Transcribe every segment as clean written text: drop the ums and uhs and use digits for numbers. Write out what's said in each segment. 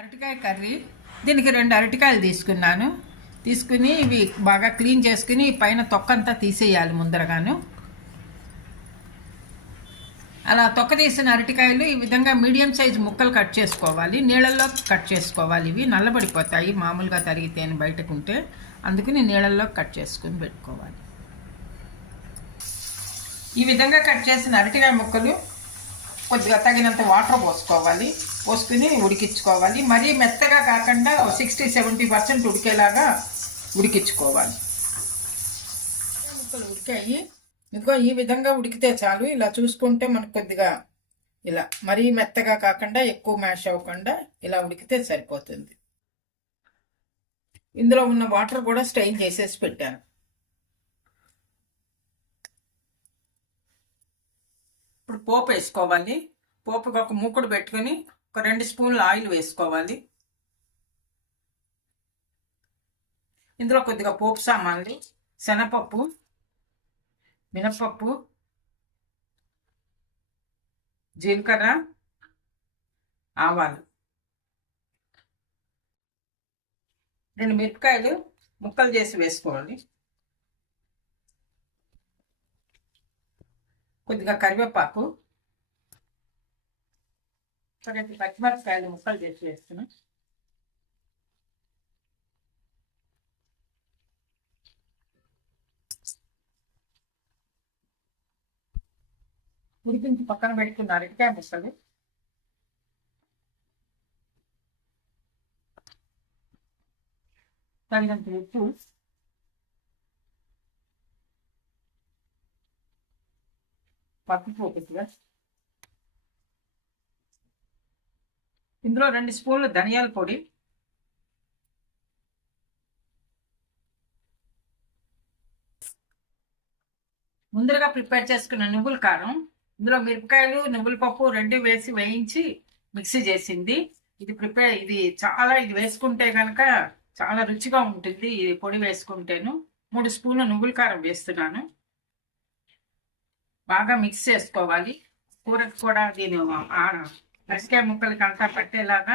అరటికాయ కర్రీ. దీనికి 2 అరటికాయలు తీసుకుని ఇవి బాగా క్లీన్ చేసుకుని పైన తొక్కంతా తీసేయాలి ముందరగాను. అలా తొక్క తీసిన అరటికాయలు ఈ విధంగా మీడియం సైజు ముక్కలు కట్ చేసుకోవాలి. నీళ్ళల్లో కట్ చేసుకోవాలి. ఇవి నల్లబడిపోతాయి మామూలుగా తరిగితేనే బయటకుంటే, అందుకని నీళ్ళల్లో కట్ చేసుకుని పెట్టుకోవాలి. ఈ విధంగా కట్ చేసిన అరటికాయ ముక్కలు కొద్దిగా తగినంత వాటర్ పోసుకుని ఉడికించుకోవాలి. మరీ మెత్తగా కాకుండా 60-70% ఉడికేలాగా ఉడికించుకోవాలి. ముక్కలు ఉడికాయి. ఇంకో ఈ విధంగా ఉడికితే చాలు. ఇలా చూసుకుంటే మనకు కొద్దిగా ఇలా మరీ మెత్తగా కాకుండా ఎక్కువ మ్యాష్ అవ్వకుండా ఇలా ఉడికితే సరిపోతుంది. ఇందులో ఉన్న వాటర్ కూడా స్ట్రెయిన్ చేసేసి పెట్టాను. ఇప్పుడు పోపు వేసుకోవాలి. పోపుకి ఒక మూకుడు పెట్టుకుని ఒక 2 స్పూన్లు ఆయిల్ వేసుకోవాలి. ఇందులో కొద్దిగా పోపు సామాన్లు, శనగపప్పు, మినపప్పు, జీలకర్ర, ఆవాలు, 2 మిరపకాయలు ముక్కలు చేసి వేసుకోవాలి. కొద్దిగా కరివేపాకు, 2 పచ్చిమిరపకాయలు ముక్కలు చేసి వేస్తున్నాం. ఉడికించి పక్కన పెట్టుకున్న అరటికాయ ముక్కలు, తగినంత ఉప్పు, పసుపు కొద్దిగా, ఇందులో 2 స్పూన్లు ధనియాల పొడి, ముందరగా ప్రిపేర్ చేసుకున్న నువ్వుల కారం, ఇందులో మిరపకాయలు, నువ్వుల పప్పు 2 వేసి వేయించి మిక్సీ చేసింది. ఇది వేసుకుంటే కనుక చాలా రుచిగా ఉంటుంది. ఈ పొడి వేసుకుంటేను 3 స్పూన్లు నువ్వుల కారం వేస్తున్నాను. బాగా మిక్స్ చేసుకోవాలి. కూరకు కూడా దీని అరటికాయ ముక్కలకి అంతా పట్టేలాగా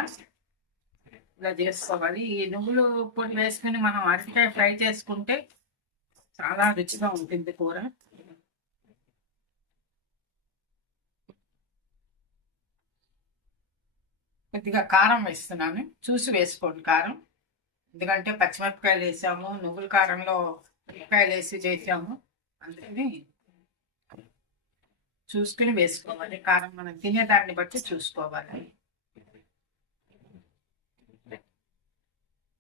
ఇలా చేసుకోవాలి. ఈ నువ్వులు పొడి వేసుకుని మనం అరటికాయ ఫ్రై చేసుకుంటే చాలా రుచిగా ఉంటుంది కూర. కొద్దిగా కారం వేస్తున్నాను. చూసి వేసుకోండి కారం, ఎందుకంటే పచ్చిమిరపకాయలు వేసాము, నువ్వుల కారంలో మిరపకాయలు వేసి చేసాము, అందుకని చూసుకుని వేసుకోవాలి. కారం మనం తినేదాన్ని బట్టి చూసుకోవాలి.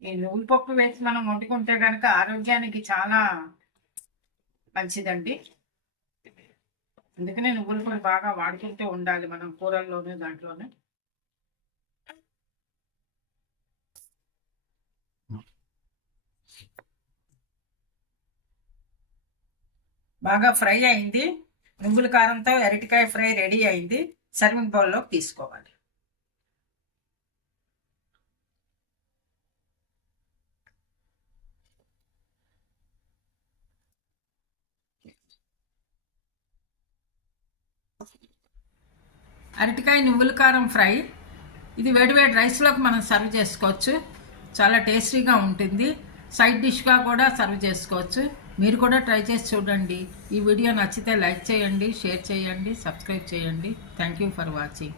ఈ నువ్వుల పప్పు వేసి మనం వండుకుంటే కనుక ఆరోగ్యానికి చాలా మంచిదండి. అందుకనే నువ్వుల పొడి బాగా వాడుకుంటూ ఉండాలి మనం కూరల్లోనే, దాంట్లోనే. బాగా ఫ్రై అయింది. నువ్వుల కారంతో అరటికాయ ఫ్రై రెడీ అయింది. సర్వింగ్ బౌల్లోకి తీసుకోవాలి. అరటికాయ నువ్వుల కారం ఫ్రై ఇది వేడివేడి రైస్లోకి మనం సర్వ్ చేసుకోవచ్చు. చాలా టేస్టీగా ఉంటుంది. సైడ్ డిష్గా కూడా సర్వ్ చేసుకోవచ్చు. మీరు కూడా ట్రై చేసి చూడండి. ఈ వీడియో నచ్చితే లైక్ చేయండి, షేర్ చేయండి, సబ్స్క్రైబ్ చేయండి. Thank you for watching.